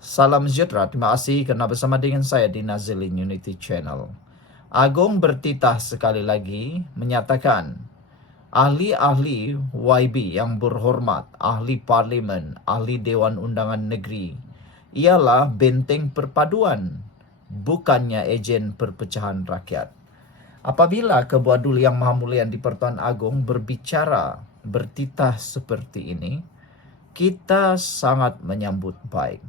Salam sejahtera, terima kasih karena bersama dengan saya di Nazilin Unity Channel. Agong bertitah sekali lagi menyatakan, ahli-ahli YB yang berhormat, ahli parlimen, ahli Dewan Undangan Negeri, ialah benteng perpaduan, bukannya ejen perpecahan rakyat. Apabila Ketua Duli Yang Maha Mulia di Pertuan Agong berbicara, bertitah seperti ini, kita sangat menyambut baik.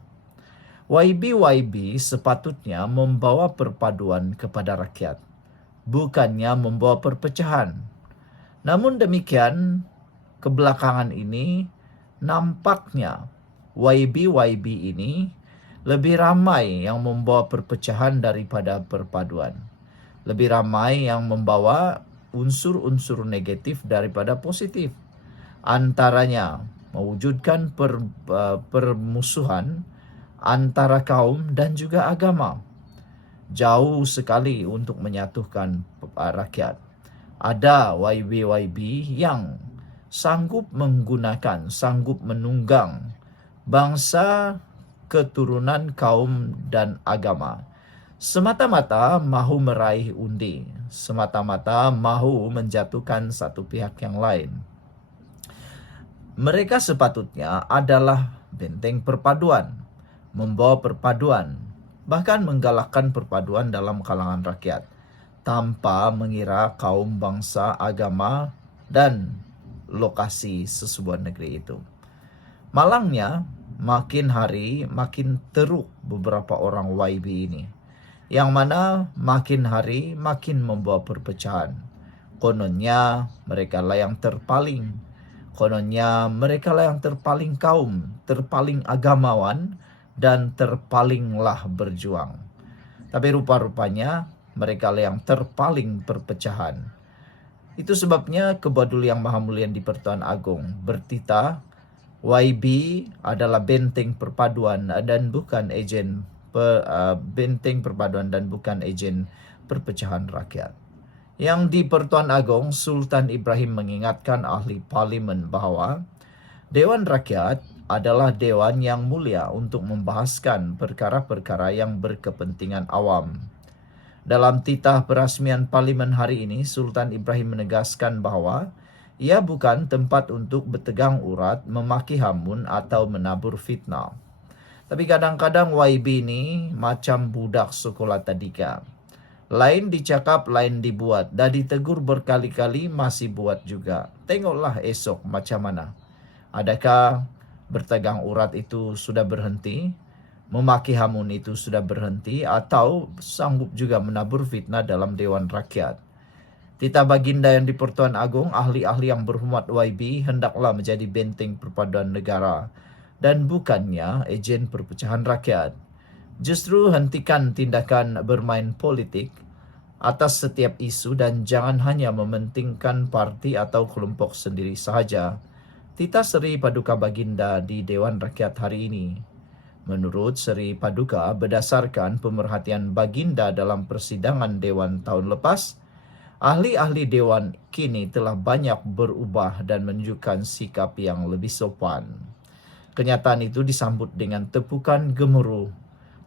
YB sepatutnya membawa perpaduan kepada rakyat, bukannya membawa perpecahan. Namun demikian, kebelakangan ini nampaknya YB ini lebih ramai yang membawa perpecahan daripada perpaduan. Lebih ramai yang membawa unsur-unsur negatif daripada positif. Antaranya mewujudkan permusuhan antara kaum dan juga agama. Jauh sekali untuk menyatukan rakyat. Ada YB yang sanggup menggunakan, sanggup menunggang bangsa, keturunan, kaum, dan agama. Semata-mata mahu meraih undi, semata-mata mahu menjatuhkan satu pihak yang lain. Mereka sepatutnya adalah benteng perpaduan, membawa perpaduan, bahkan menggalakkan perpaduan dalam kalangan rakyat, tanpa mengira kaum, bangsa, agama, dan lokasi sesebuah negeri itu. Malangnya, makin hari makin teruk beberapa orang YB ini, yang mana makin hari makin membawa perpecahan. Kononnya mereka lah yang terpaling, kononnya mereka lah yang terpaling kaum, terpaling agamawan, dan terpalinglah berjuang. Tapi rupa-rupanya mereka lah yang terpaling perpecahan. Itu sebabnya Ketua Duli Yang Maha Mulia di Pertuan Agong bertitah, YB adalah benteng perpaduan dan bukan ejen benteng perpaduan dan bukan ejen perpecahan rakyat. Yang di Pertuan Agong, Sultan Ibrahim mengingatkan ahli parlimen bahwa Dewan Rakyat adalah dewan yang mulia untuk membahaskan perkara-perkara yang berkepentingan awam. Dalam titah perasmian parlimen hari ini, Sultan Ibrahim menegaskan bahwa ia bukan tempat untuk bertegang urat, memaki hamun, atau menabur fitnah. Tapi kadang-kadang YB ini macam budak sekolah tadika. Lain dicakap, lain dibuat. Dah ditegur berkali-kali, masih buat juga. Tengoklah esok macam mana. Adakah bertegang urat itu sudah berhenti? Memaki hamun itu sudah berhenti? Atau sanggup juga menabur fitnah dalam Dewan Rakyat? Titah Baginda yang di Pertuan Agong, ahli-ahli yang berhormat YB hendaklah menjadi benteng perpaduan negara dan bukannya ejen perpecahan rakyat. Justru hentikan tindakan bermain politik atas setiap isu dan jangan hanya mementingkan parti atau kelompok sendiri sahaja. Titah Seri Paduka Baginda di Dewan Rakyat hari ini. Menurut Seri Paduka, berdasarkan pemerhatian Baginda dalam persidangan Dewan tahun lepas, ahli-ahli Dewan kini telah banyak berubah dan menunjukkan sikap yang lebih sopan. Kenyataan itu disambut dengan tepukan gemuruh,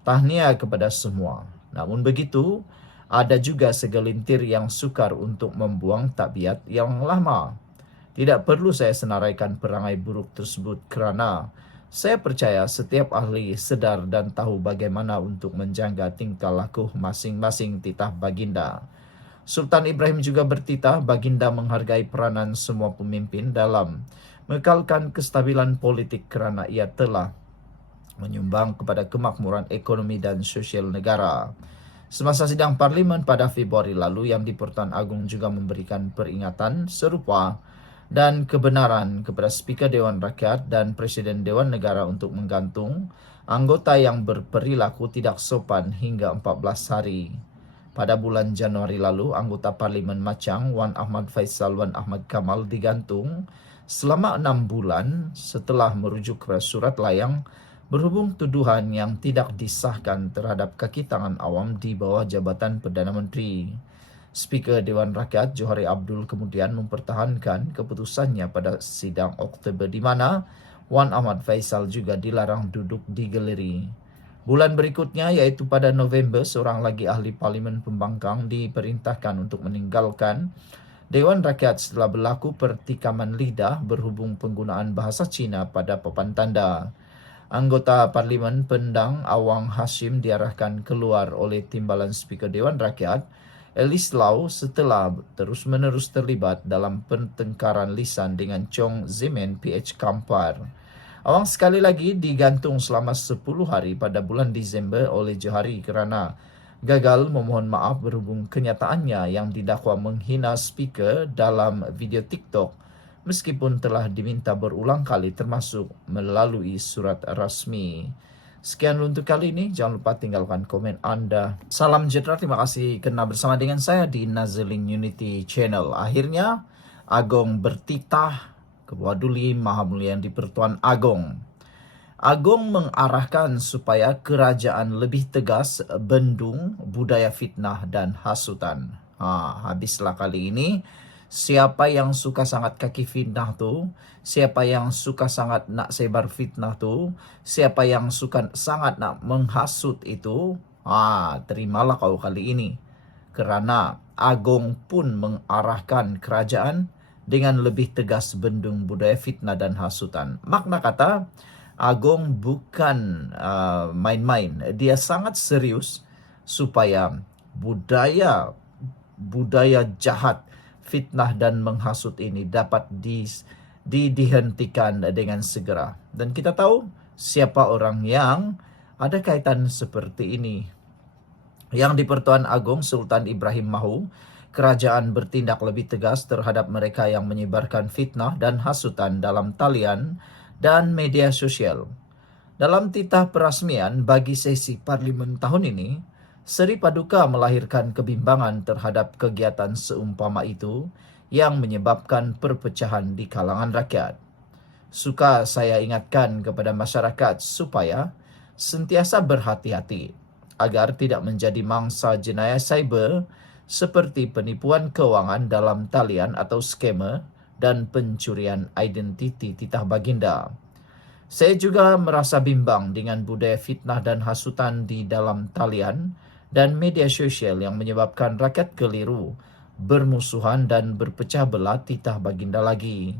tahniah kepada semua. Namun begitu, ada juga segelintir yang sukar untuk membuang tabiat yang lama. Tidak perlu saya senaraikan perangai buruk tersebut kerana saya percaya setiap ahli sedar dan tahu bagaimana untuk menjaga tingkah laku masing-masing titah Baginda. Sultan Ibrahim juga bertitah Baginda menghargai peranan semua pemimpin dalam mengekalkan kestabilan politik kerana ia telah menyumbang kepada kemakmuran ekonomi dan sosial negara. Semasa sidang parlimen pada Februari lalu, Yang di Pertuan Agong juga memberikan peringatan serupa dan kebenaran kepada Speaker Dewan Rakyat dan Presiden Dewan Negara untuk menggantung anggota yang berperilaku tidak sopan hingga 14 hari. Pada bulan Januari lalu, anggota Parlimen Machang, Wan Ahmad Faisal Wan Ahmad Kamal digantung selama 6 bulan setelah merujuk kepada surat layang berhubung tuduhan yang tidak disahkan terhadap kaki tangan awam di bawah jabatan Perdana Menteri. Speaker Dewan Rakyat Johari Abdul kemudian mempertahankan keputusannya pada sidang Oktober di mana Wan Ahmad Faisal juga dilarang duduk di galeri. Bulan berikutnya yaitu pada November, seorang lagi ahli parlimen pembangkang diperintahkan untuk meninggalkan Dewan Rakyat setelah berlaku pertikaman lidah berhubung penggunaan bahasa Cina pada papan tanda. Anggota Parlimen Pendang Awang Hashim diarahkan keluar oleh Timbalan Speaker Dewan Rakyat Alice Lau setelah terus-menerus terlibat dalam pertengkaran lisan dengan Chong Zemen PH Kampar. Awang sekali lagi digantung selama 10 hari pada bulan Disember oleh Johari kerana gagal memohon maaf berhubung kenyataannya yang didakwa menghina speaker dalam video TikTok meskipun telah diminta berulang kali termasuk melalui surat rasmi. Sekian untuk kali ini, jangan lupa tinggalkan komen anda. Salam sejahtera, terima kasih kena bersama dengan saya di Nazaling Unity Channel. Akhirnya, Agong bertitah kepada Duli Maha Mulia di Pertuan Agong. Agong mengarahkan supaya kerajaan lebih tegas bendung budaya fitnah dan hasutan. Habislah kali ini. Siapa yang suka sangat kaki fitnah tu, siapa yang suka sangat nak sebar fitnah tu, siapa yang suka sangat nak menghasut itu, terimalah kau kali ini. Kerana Agong pun mengarahkan kerajaan dengan lebih tegas bendung budaya fitnah dan hasutan. Makna kata, Agong bukan main-main. Dia sangat serius supaya budaya jahat, fitnah dan menghasut ini dapat dihentikan dengan segera. Dan kita tahu siapa orang yang ada kaitan seperti ini. Yang di Pertuan Agong Sultan Ibrahim mahu kerajaan bertindak lebih tegas terhadap mereka yang menyebarkan fitnah dan hasutan dalam talian dan media sosial. Dalam titah perasmian bagi sesi parlimen tahun ini, Seri Paduka melahirkan kebimbangan terhadap kegiatan seumpama itu yang menyebabkan perpecahan di kalangan rakyat. Suka saya ingatkan kepada masyarakat supaya sentiasa berhati-hati agar tidak menjadi mangsa jenayah cyber seperti penipuan kewangan dalam talian atau skema dan pencurian identiti titah baginda. Saya juga merasa bimbang dengan budaya fitnah dan hasutan di dalam talian dan media sosial yang menyebabkan rakyat keliru, bermusuhan dan berpecah belah titah baginda lagi.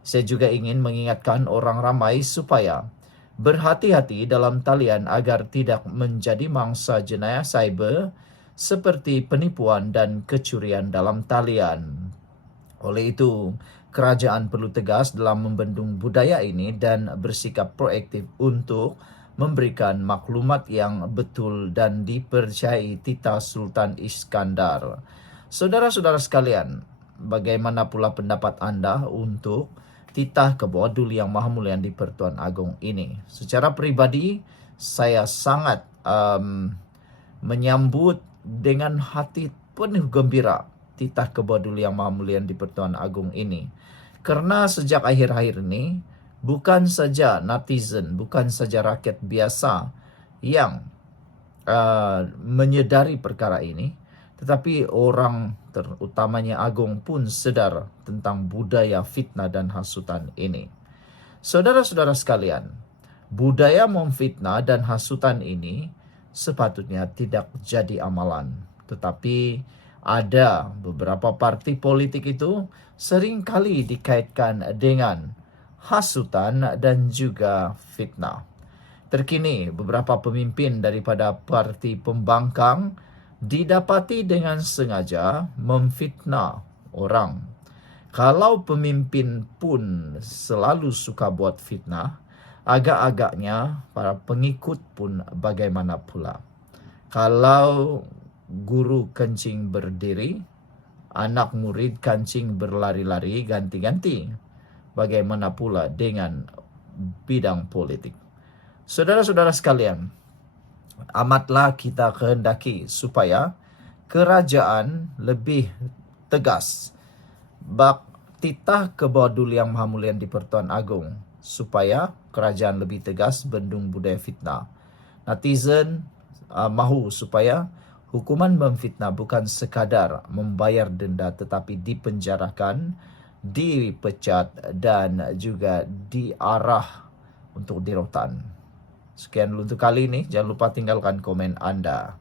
Saya juga ingin mengingatkan orang ramai supaya berhati-hati dalam talian agar tidak menjadi mangsa jenayah cyber seperti penipuan dan kecurian dalam talian. Oleh itu, kerajaan perlu tegas dalam membendung budaya ini dan bersikap proaktif untuk memberikan maklumat yang betul dan dipercayai titah Sultan Iskandar. Saudara-saudara sekalian, bagaimana pula pendapat anda untuk titah Kebawah Duli Yang Maha Mulia di Pertuan Agong ini? Secara pribadi, saya sangat menyambut dengan hati penuh gembira titah Kebawah Duli Yang Maha Mulia di Pertuan Agong ini. Karena sejak akhir-akhir ini, bukan saja netizen, bukan saja rakyat biasa yang menyedari perkara ini, tetapi orang terutamanya Agong pun sedar tentang budaya fitnah dan hasutan ini. Saudara-saudara sekalian, budaya memfitnah dan hasutan ini sepatutnya tidak jadi amalan. Tetapi ada beberapa parti politik itu seringkali dikaitkan dengan hasutan dan juga fitnah. Terkini, beberapa pemimpin daripada parti pembangkang didapati dengan sengaja memfitnah orang. Kalau pemimpin pun selalu suka buat fitnah, agak-agaknya para pengikut pun bagaimana pula. Kalau guru kencing berdiri, anak murid kancing berlari-lari ganti-ganti. Bagaimana pula dengan bidang politik? Saudara-saudara sekalian, amatlah kita kehendaki supaya kerajaan lebih tegas bak titah Kebawah Duli Yang Maha Mulia di Pertuan Agong supaya kerajaan lebih tegas bendung budaya fitnah. Netizen mahu supaya hukuman memfitnah bukan sekadar membayar denda tetapi dipenjarakan, dipecat dan juga diarah untuk dirotan. Sekian dulu untuk kali ini. Jangan lupa tinggalkan komen Anda.